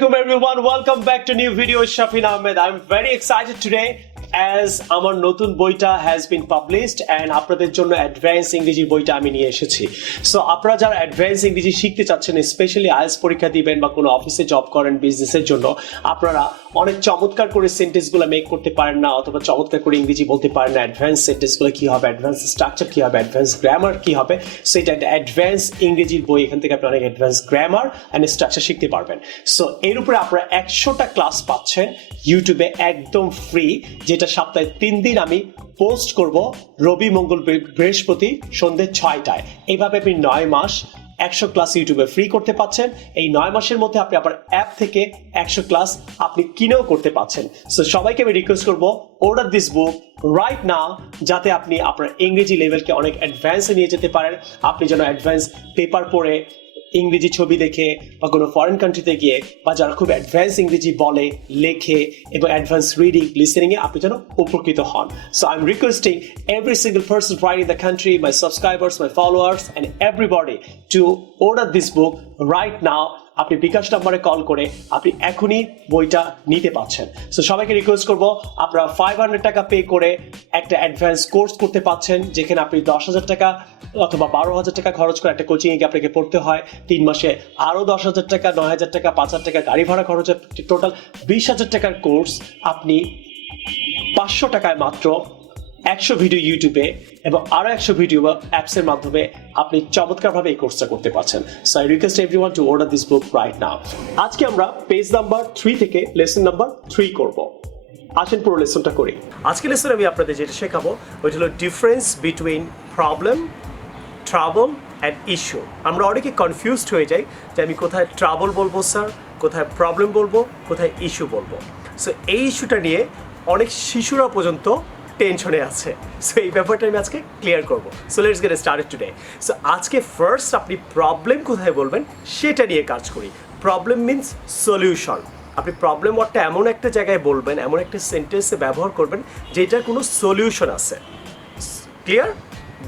Assalamualaikum everyone, welcome back to new video. Shafin Ahmed. I'm very excited today as আমার নতুন বইটা has been published and আপনাদের জন্য advance ইংরেজি বইটা আমি নিয়ে এসেছি। সো আপনারা যারা অ্যাডভান্স ইংরেজি শিখতে চাচ্ছেন, স্পেশালি আইএলটিএস পরীক্ষা দিবেন বা কোনো অফিসে জব করেন, বিজনেসের জন্য আপনারা অনেক চমৎকার করে সেন্টেন্সগুলো মেক করতে পারেন না, অথবা চমৎকার করে ইংরেজি বলতে পারেন না। অ্যাডভান্স সেন্টেন্সগুলো কি হবে, অ্যাডভান্স স্ট্রাকচার কি হবে, অ্যাডভান্স গ্রামার কি হবে, সেটা একটা অ্যাডভান্স ইংরেজির বই। এখান থেকে আপনি অনেক অ্যাডভান্স গ্রামার অ্যান্ড স্ট্রাকচার শিখতে পারবেন। সো এর উপরে আপনারা 100টা ক্লাস পাচ্ছেন ইউটিউবে একদম ফ্রি, যেটা সপ্তাহে 3 দিন আমি পোস্ট করব, রবি, মঙ্গল, বৃহস্পতি সন্ধ্যে 6টায়। এইভাবে আপনি 9 মাস 100 ক্লাস ইউটিউবে ফ্রি করতে পাচ্ছেন। এই 9 মাসের মধ্যে আপনি আপনার অ্যাপ থেকে 100 ক্লাস আপনি কিনেও করতে পাচ্ছেন। সো সবাইকে আমি রিকোয়েস্ট করব, order this book right now, যাতে আপনি আপনার ইংরেজি লেভেলকে অনেক অ্যাডভান্সে নিয়ে যেতে পারেন। আপনি যেন অ্যাডভান্স পেপার পড়ে, ইংরেজি ছবি দেখে বা কোনো ফরেন কান্ট্রিতে গিয়ে, বা যারা খুব অ্যাডভান্স ইংরেজি বলে, লেখে এবং অ্যাডভান্স রিডিং, লিসেনিংয়ে আপনি যেন উপকৃত হন। So I am requesting every single person right in the country, my subscribers, my followers and everybody to order this book right now. আপনি বিকাশ নাম্বারে কল করে আপনি এখনই বইটা নিতে পাচ্ছেন। সো সবাইকে রিকোয়েস্ট করব, আপনারা 500 টাকা পে করে একটা অ্যাডভান্স কোর্স করতে পাচ্ছেন, যেখানে আপনি 10,000 টাকা অথবা 12,000 টাকা খরচ করে একটা কোচিংয়ে গিয়ে আপনাকে পড়তে হয়। 3 মাসে আরও 10,000 টাকা, 9,000 টাকা, 5,000 টাকা গাড়ি ভাড়া খরচ, টোটাল 20,000 টাকার কোর্স আপনি 500 টাকায় মাত্র 100 ভিডিও ইউটিউবে এবং আরো 100 ভিডিও অ্যাপসের মাধ্যমে আপনি চমৎকারভাবে এই কোর্সটা করতে পারছেন। So I request everyone two order this book right now. আজকে আমরা পেজ নাম্বার 3 থেকে লেসন নাম্বার 3 করব। আসেন পুরো লেসনটা করি। আজকে লেসনে আমি আপনাদের যেটা শেখাবো ওইটা হলো difference between problem, trouble and issue. আমরা অনেকে কনফিউজড হয়ে যাই যে আমি কোথায় ট্রাবল বলবো স্যার, কোথায় প্রবলেম বলবো, কোথায় ইস্যু বলবো। সো এই ইস্যুটা নিয়ে অনেক শিশুরা পর্যন্ত টেনশনে আছে। সো এই ব্যাপারটা আমি আজকে ক্লিয়ার করবো। So let's get started today. So আজকে ফার্স্ট আপনি প্রবলেম কোথায় বলবেন সেটা নিয়ে কাজ করি। Problem means solution. আপনি প্রবলেম ওয়ার্ডটা এমন একটা জায়গায় বলবেন, এমন একটা সেন্টেন্সে ব্যবহার করবেন যেটার কোনো সলিউশন আছে। ক্লিয়ার?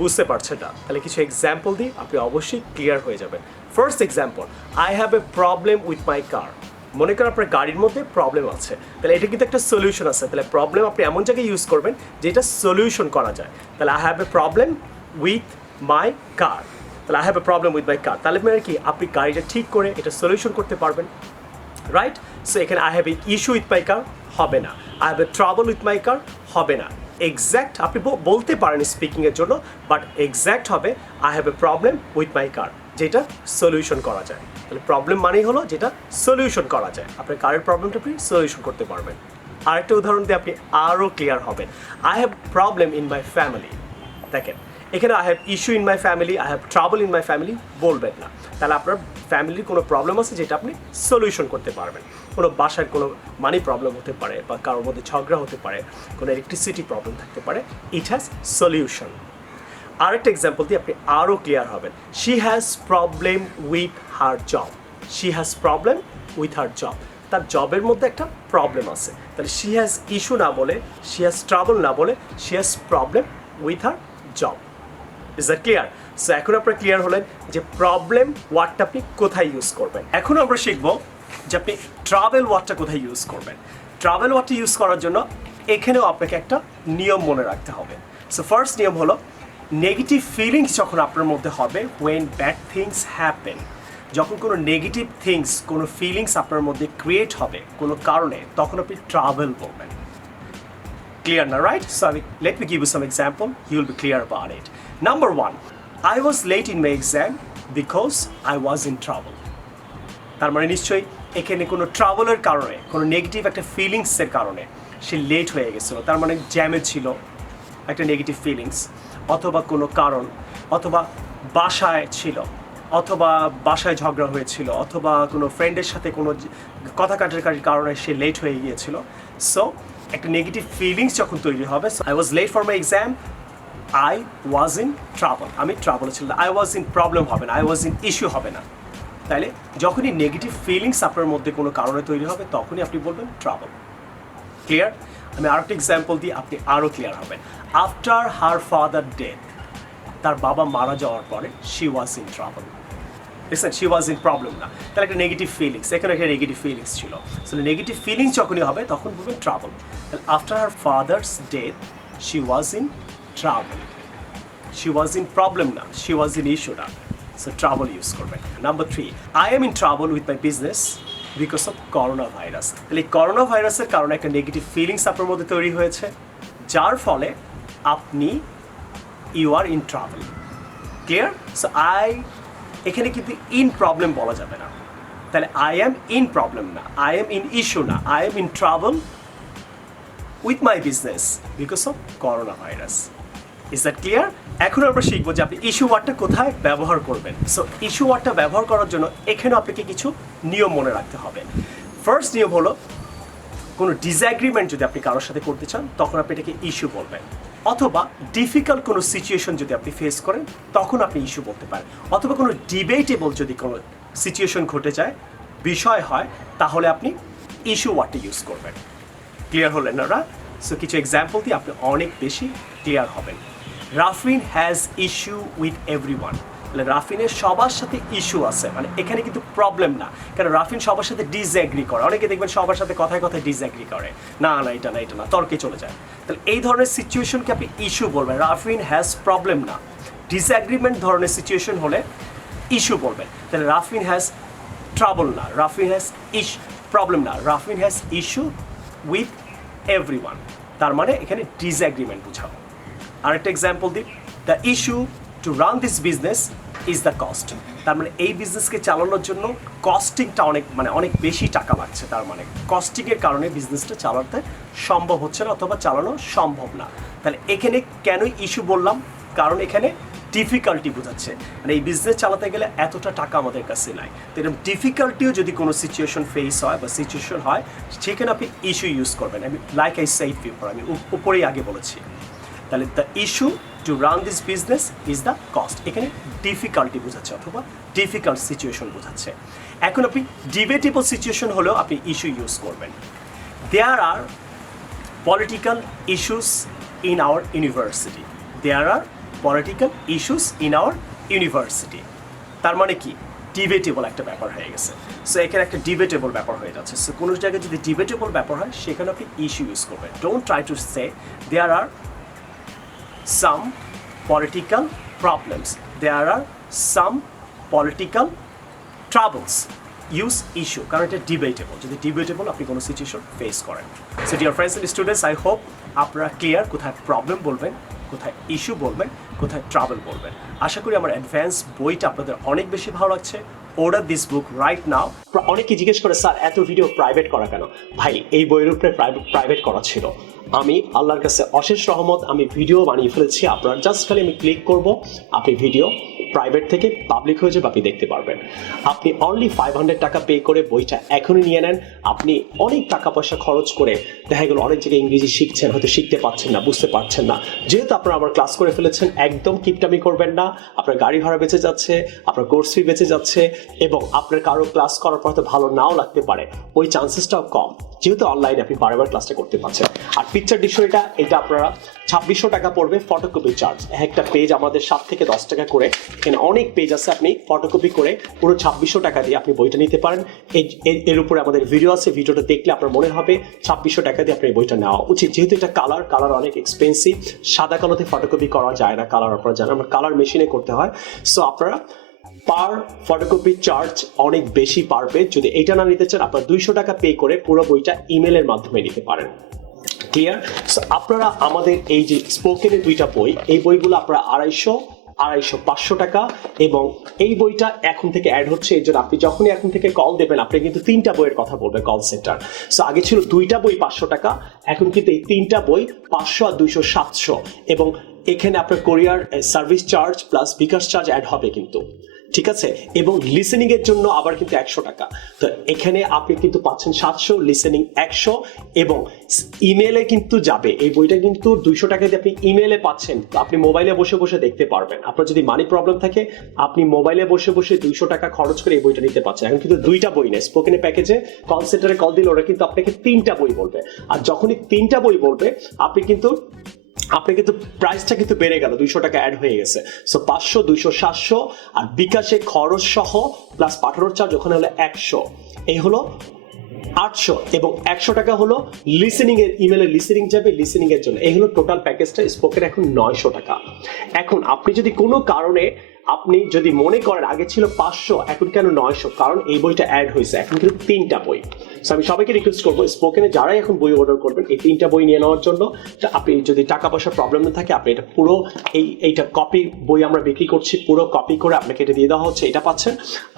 বুঝতে পারছেন না? তাহলে কিছু এক্সাম্পল দিই, আপনি অবশ্যই ক্লিয়ার হয়ে যাবেন। First example, I have a problem with my car. মনে করেন আপনার গাড়ির মধ্যে প্রবলেম আছে, তাহলে এটা কিন্তু একটা সলিউশন আছে। তাহলে প্রবলেম আপনি এমন জায়গায় ইউজ করবেন যেটা সলিউশন করা যায়। তাহলে I have a problem with my car. তাহলে I have a problem with my car, তাহলে মানে কি আপনি গাড়িটা ঠিক করে এটা সলিউশন করতে পারবেন, রাইট? সো এখানে I have a issue with my car হবে না, I have a trouble with my car হবে না। এক্স্যাক্ট আপনি বলতে পারেন স্পিকিংয়ের জন্য, বাট এক্স্যাক্ট হবে I have a problem with my car, যেটা সলিউশন করা যায়। তাহলে প্রবলেম মানেই হলো যেটা সলিউশন করা যায়। আপনার কারের প্রবলেমটা আপনি সলিউশন করতে পারবেন। আরেকটা উদাহরণ দিয়ে আপনি আরও ক্লিয়ার হবেন। I have problem in my family. দেখেন এখানে I have issue in my family, I have trouble in my family বলবেন না। তাহলে আপনার ফ্যামিলির কোনো প্রবলেম আছে যেটা আপনি সলিউশন করতে পারবেন। কোনো বাসায় কোনো মানি প্রবলেম হতে পারে, বা কারোর মধ্যে ঝগড়া হতে পারে, কোনো ইলেকট্রিসিটি প্রবলেম থাকতে পারে, ইট হ্যাজ সলিউশন। আরেকটা এক্সাম্পল দিয়ে আপনি আরও ক্লিয়ার হবেন। She has problem with her job. She has problem with her job, তার জবের মধ্যে একটা প্রবলেম আছে। তাহলে শি হ্যাজ ইস্যু না বলে, শি হ্যাজ ট্রাবল না বলে, she has problem with her job. Is that clear? So এখন আপনারা ক্লিয়ার হলেন যে প্রবলেম ওয়ার্ডটা আপনি কোথায় ইউজ করবেন। এখন আমরা শিখবো যে আপনি ট্রাভেল ওয়ার্ডটা কোথায় ইউজ করবেন। ট্রাভেল ওয়ার্ডটা ইউজ করার জন্য এখানেও আপনাকে একটা নিয়ম মনে রাখতে হবে। সো ফার্স্ট নিয়ম হলো, নেগেটিভ ফিলিংস যখন আপনার মধ্যে হবে, ওয়েন ব্যাড থিংস হ্যাপেন, যখন কোনো নেগেটিভ থিংস, কোনো ফিলিংস আপনার মধ্যে ক্রিয়েট হবে কোনো কারণে, তখন আপনি ট্রাভেল বলবেন। Clear now, right? So let me give you some example. You'll be clear about it. Number 1, I was late in my exam because I was in trouble. তার মানে নিশ্চয়ই এখানে কোনো ট্রাভেলের কারণে, কোনো নেগেটিভ একটা ফিলিংসের কারণে সে লেট হয়ে গেছিলো। তার মানে জ্যামে ছিল, একটা নেগেটিভ ফিলিংস, অথবা কোনো কারণ, অথবা বাসায় ছিল, অথবা বাসায় ঝগড়া হয়েছিল, অথবা কোনো ফ্রেন্ডের সাথে কোনো কথা কাটাকাটির কারণে সে লেট হয়ে গিয়েছিল। সো একটা নেগেটিভ ফিলিংস যখন তৈরি হবে, I was late for my exam, I was in trouble, আমি ট্রাবলে ছিলাম। আই ওয়াজ ইন প্রবলেম হবে না, আই ওয়াজ ইন ইস্যু হবে না। তাইলে যখনই নেগেটিভ ফিলিংস আপনার মধ্যে কোনো কারণে তৈরি হবে, তখনই আপনি বলবেন ট্রাবল। ক্লিয়ার? আমি আরেকটা এক্সাম্পল দিই, আপনি আরও ক্লিয়ার হবেন। আফটার হার ফাদার ডেথ, তার বাবা মারা যাওয়ার পরে, she was in trouble. Listen she was in problem না, তাহলে একটা নেগেটিভ ফিলিংস, এখানে একটা নেগেটিভ ফিলিংস ছিল। সো নেগেটিভ ফিলিংস যখনই হবে তখন বলবেন trouble. After her father's death she was in trouble, she was in problem না, শি ওয়াজ ইন ইস্যু না। সো ট্রাবল ইউজ করবেন। Number 3, I am in trouble with my business because of corona virus. তাহলে এই corona ভাইরাসের কারণে একটা negative feelings আপনার মধ্যে তৈরি হয়েছে, যার ফলে আপনি you are in trouble. Clear? So এখানে কিন্তু ইন প্রবলেম বলা যাবে না, তাহলে আই এম ইন প্রবলেম না, আই এম ইন ইস্যু না, I am in trouble with my business because of corona virus. Is that clear? এখন আমরা শিখবো যে আপনি ইস্যু ওয়ার্ডটা কোথায় ব্যবহার করবেন। সো ইস্যু ওয়ার্ডটা ব্যবহার করার জন্য এখানে আপনাকে কিছু নিয়ম মনে রাখতে হবে। ফার্স্ট নিয়ম হলো, কোনো ডিসঅ্যাগ্রিমেন্ট যদি আপনি কারোর সাথে করতে চান তখন আপনি এটাকে ইস্যু বলবেন, অথবা ডিফিকাল্ট কোনো সিচুয়েশন যদি আপনি ফেস করেন তখন আপনি ইস্যু বলতে পারেন, অথবা কোনো ডিবেটেবল যদি কোনো সিচুয়েশন ঘটে যায়, বিষয় হয়, তাহলে আপনি ইস্যু ওয়ার্ডটা ইউজ করবেন। ক্লিয়ার হলেন না? সো কিছু এক্সাম্পল দিয়ে আপনি অনেক বেশি ক্লিয়ার হবেন। রাফিন হ্যাজ ইস্যু উইথ এভরিওয়ান, তাহলে রাফিনের সবার সাথে ইস্যু আছে, মানে এখানে কিন্তু প্রবলেম না, কারণ রাফিন সবার সাথে ডিসঅ্যাগ্রি করে। অনেকে দেখবেন সবার সাথে কথায় কথায় ডিসঅ্যাগ্রি করে, না না এটা না এটা না, তর্কে চলে যায়। তাহলে এই ধরনের সিচুয়েশনকে আপনি ইস্যু বলবেন। রাফিন হ্যাজ প্রবলেম না, ডিসঅ্যাগ্রিমেন্ট ধরনের সিচুয়েশন হলে ইস্যু বলবেন। তাহলে রাফিন হ্যাজ ট্রাবল না, রাফিন হ্যাজ প্রবলেম না, রাফিন হ্যাজ ইস্যু উইথ এভরিওয়ান, তার মানে এখানে ডিসঅ্যাগ্রিমেন্ট বুঝাবো। আরেকটা এক্সাম্পল দিই, the issue to run this business is the cost, তার মানে এই বিজনেসকে চালানোর জন্য কস্টিংটা অনেক বেশি টাকা লাগছে, তার মানে কস্টিংয়ের কারণে বিজনেসটা চালাতে সম্ভব হচ্ছে না অথবা চালানো সম্ভব না। তাহলে এখানে কেন ইস্যু বললাম? কারণ এখানে ডিফিকাল্টি বোঝাচ্ছে, মানে এই বিজনেস চালাতে গেলে এতটা টাকা আমাদের কাছে নাই। তো এরকম ডিফিকাল্টিও যদি কোনো সিচুয়েশন ফেস হয় বা সিচুয়েশন হয়, সেখানে আপনি ইস্যু ইউজ করবেন। আমি লাইক আই সেড বিফোর, আমি উপরেই আগে বলেছি। তাহলে the issue to run this business is the cost, এখানে ডিফিকাল্টি বোঝাচ্ছে অথবা ডিফিকাল্ট সিচুয়েশন বোঝাচ্ছে। এখন আপনি ডিবেটেবল সিচুয়েশন হলেও আপনি ইস্যু ইউজ করবেন। There are political issues in our university, there are political issues in our university, তার মানে কি ডিবেটেবল একটা ব্যাপার হয়ে গেছে। সো এখানে একটা ডিবেটেবল ব্যাপার হয়ে যাচ্ছে। সো কোনো জায়গায় যদি ডিবেটেবল ব্যাপার হয় সেখানে আপনি ইস্যু ইউজ করবেন। Don't try to say there are some political problems, there are some political troubles, use issue, কারণ এটা ডিবেটেবল। যদি ডিবেটেবল আপনি কোনো সিচুয়েশন ফেস করেন। So dear friends and students, I hope আপনারা ক্লিয়ার কোথায় প্রবলেম বলবেন, কোথায় ইস্যু বলবেন, কোথায় ট্রাভেল বলবেন। আশা করি আমার অ্যাডভান্স বইটা আপনাদের অনেক বেশি ভালো লাগছে। Order this book right now. অনেকে জিজ্ঞেস করে, স্যার এত ভিডিও প্রাইভেট করা কেন? ভাই, এই বইয়ের উপরে প্রাইভেট করা ছিল। আমি আল্লাহর কাছে অশেষ রহমত, আমি ভিডিও বানিয়ে ফেলেছি। আপনার জাস্ট খালি আমি ক্লিক করব, আপনি ভিডিও প্রাইভেট থেকে পাবলিক হয়ে যাবে, আপনি দেখতে পারবেন। আপনি অনলি 500 টাকা পে করে বইটা এখনই নিয়ে নেন। আপনি অনেক টাকা পয়সা খরচ করে দেখা গেল অনেক জায়গায় ইংরেজি শিখছেন, হয়তো শিখতে পারছেন না, বুঝতে পারছেন না। যেহেতু আপনারা আবার ক্লাস করে ফেলেছেন, একদম কিপটামি করবেন না। আপনার গাড়ি ভাড়া বেঁচে যাচ্ছে, আপনার কোর্স ফি বেঁচে যাচ্ছে, এবং আপনার কারো ক্লাস করার পর তো ভালো নাও লাগতে পারে, ওই চান্সেসটাও কম, যেহেতু অনলাইনে আপনি বারবার ক্লাসটা করতে পারছেন। আর পিকচার ডিকশনারিটা এটা আপনারা 2600 টাকা পড়বে, ফটোকপি চার্জ। একটা পেজ আমাদের 7 থেকে 10 টাকা করে, এখানে অনেক পেজ আছে, আপনি ফটোকপি করে পুরো 2600 টাকা দিয়ে আপনি বইটা নিতে পারেন। এর উপরে আমাদের ভিডিও আছে, ভিডিওটা দেখলে আপনার মনে হবে 2600 টাকা দিয়ে আপনার বইটা নেওয়া উচিত। যেহেতু এটা কালার অনেক এক্সপেন্সিভ, সাদা কালোতে ফটোকপি করা যায় না, কালার আপনারা জানেন, আমরা কালার মেশিনে করতে হয়। সো আপনারা পার ফটোকপি চার্জ অনেক বেশি পার পেজ। যদি এটা না নিতে চান, আপনারা 200 টাকা পে করে পুরো বইটা ইমেলের মাধ্যমে নিতে পারেন। ক্লিয়ার? সো আপনারা আমাদের এই যে স্পোকেনের 2টা বই, এই বইগুলো আপনারা 500 টাকা, এবং এই বইটা এখন থেকে অ্যাড হচ্ছে। এই জন্য আপনি যখনই এখন থেকে কল দেবেন, আপনি কিন্তু 3টা বইয়ের কথা বলবেন কল সেন্টার। সো আগে ছিল 2টা বই 500 টাকা, এখন কিন্তু এই 3টা বই 500 আর 200 700, এবং এখানে আপনার কোরিয়ার সার্ভিস চার্জ প্লাস বিকাশ চার্জ অ্যাড হবে কিন্তু, ঠিক আছে? এবং লিসেনিং এর জন্য আবার কিন্তু 100 টাকা। তো এখানে আপনি কিন্তু পাচ্ছেন 700, লিসেনিং 100, এবং ইমেলে কিন্তু যাবে এই বইটা কিন্তু 200 টাকা দিয়ে আপনি ইমেলে পাচ্ছেন। তো আপনি মোবাইলে বসে বসে দেখতে পারবেন। আপনার যদি মানি প্রবলেম থাকে, আপনি মোবাইলে বসে বসে 200 টাকা খরচ করে এই বইটা নিতে পারছেন। এখন কিন্তু 2টা বই নেই, স্পোকেনের প্যাকেজে কল সেন্টারে কল দিলে ওরা কিন্তু আপনাকে 3টা বই বলবে, আর যখনই 3টা বই বলবে আপনি কিন্তু আপনি কিন্তু প্রাইসটা কিন্তু বেড়ে গেল, 200 টাকা অ্যাড হয়ে গেছে। সো 500, 200, 700 আর বিকাশে খরচ সহ প্লাস পাঠানোর চার্জ ওখানে হলো 100, এই হলো 800 এবং 100 টাকা হলো লিসেনিং এর, ইমেলে লিসেনিং যাবে, লিসেনিং এর জন্য। এই হলো টোটাল প্যাকেজটা। স্পোকেন এখন 900 টাকা। এখন আপনি যদি কোনো কারণে আপনি যদি মনে করেন আগে ছিল 500 এখন কেন 900, কারণ এই বইটা অ্যাড হয়েছে, এখন কিন্তু 3টা বই। সো আমি সবাইকে রিকোয়েস্ট করবো স্পোকেনে যারাই এখন বই অর্ডার করবেন এই 3টা বই নিয়ে নেওয়ার জন্য। আপনি যদি টাকা পয়সার প্রবলেম না থাকে আপনি এটা পুরো এইটা কপি বই আমরা বিক্রি করছি, পুরো কপি করে আপনাকে এটা দিয়ে দেওয়া হচ্ছে, এটা পাচ্ছেন।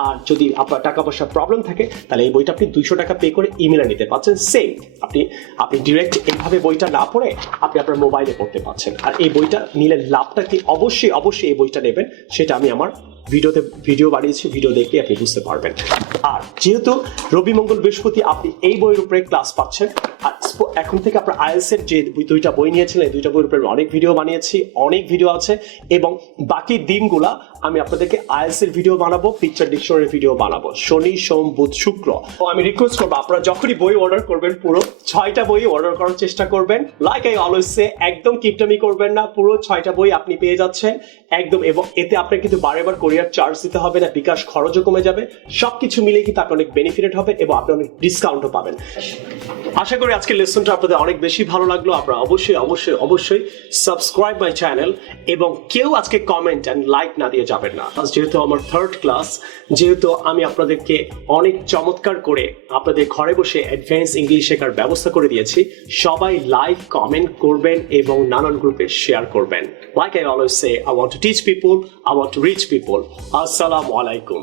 আর যদি আপনার টাকা পয়সার প্রবলেম থাকে তাহলে এই বইটা আপনি 200 টাকা পে করে ইমেলে নিতে পাচ্ছেন। সেম আপনি ডিরেক্ট এইভাবে বইটা না পড়ে আপনি আপনার মোবাইলে পড়তে পাচ্ছেন। আর এই বইটা নিলে লাভটা কি, অবশ্যই অবশ্যই এই বইটা নেবেন, সেটা আমি আমার ভিডিও বানিয়েছি, ভিডিও দেখে আপনি বুঝতে পারবেন। আর যেহেতু রবি মঙ্গল বৃহস্পতি আপনি এই বইয়ের উপরে ক্লাস পাচ্ছেন, আর এখন থেকে আপনার আইএলটিএস এর যে 2টা বই নিয়েছিলেন এই 2টা বইয়ের উপরে অনেক ভিডিও বানিয়েছি, অনেক ভিডিও আছে। এবং বাকি দিনগুলা আমি আপনাদেরকে আইএলটিএস এর ভিডিও বানাবো, পিকচার ডিকশনারি ভিডিও বানাবো, শনি সোম বুধ শুক্র। তো আমি রিকোয়েস্ট করবো আপনারা যখনই বই অর্ডার করবেন পুরো 6টা বই অর্ডার করার চেষ্টা করবেন। লাইক আই অলওয়েজ সে, একদম কিপটামি করবেন না, পুরো 6টা বই আপনি পেয়ে যাচ্ছেন একদম। এবং এতে আপনার কিন্তু বারে কোরিয়ার চার্জ দিতে হবে না, বিকাশ খরচও কমে যাবে, সবকিছু মিলে কিন্তু আপনি অনেক বেনিফিটেড হবে এবং আপনি অনেক ডিসকাউন্টও পাবেন। আশা করি আজকের লেসনটা আপনাদের অনেক বেশি ভালো লাগলো। আপনারা অবশ্যই অবশ্যই অবশ্যই সাবস্ক্রাইব মাই চ্যানেল এবং কেউ আজকে কমেন্ট এন্ড লাইক না দিয়ে যাবেন না। যেহেতু আমার 3rd ক্লাস, যেহেতু আমি আপনাদেরকে অনেক চমৎকার করে আপনাদের ঘরে বসে অ্যাডভান্স ইংলিশ শেখার ব্যবস্থা করে দিয়েছি, সবাই লাইক কমেন্ট করবেন এবং নানান গ্রুপে শেয়ার করবেন। Like I always say, I want to teach people, I want to reach people. আসসালামু আলাইকুম।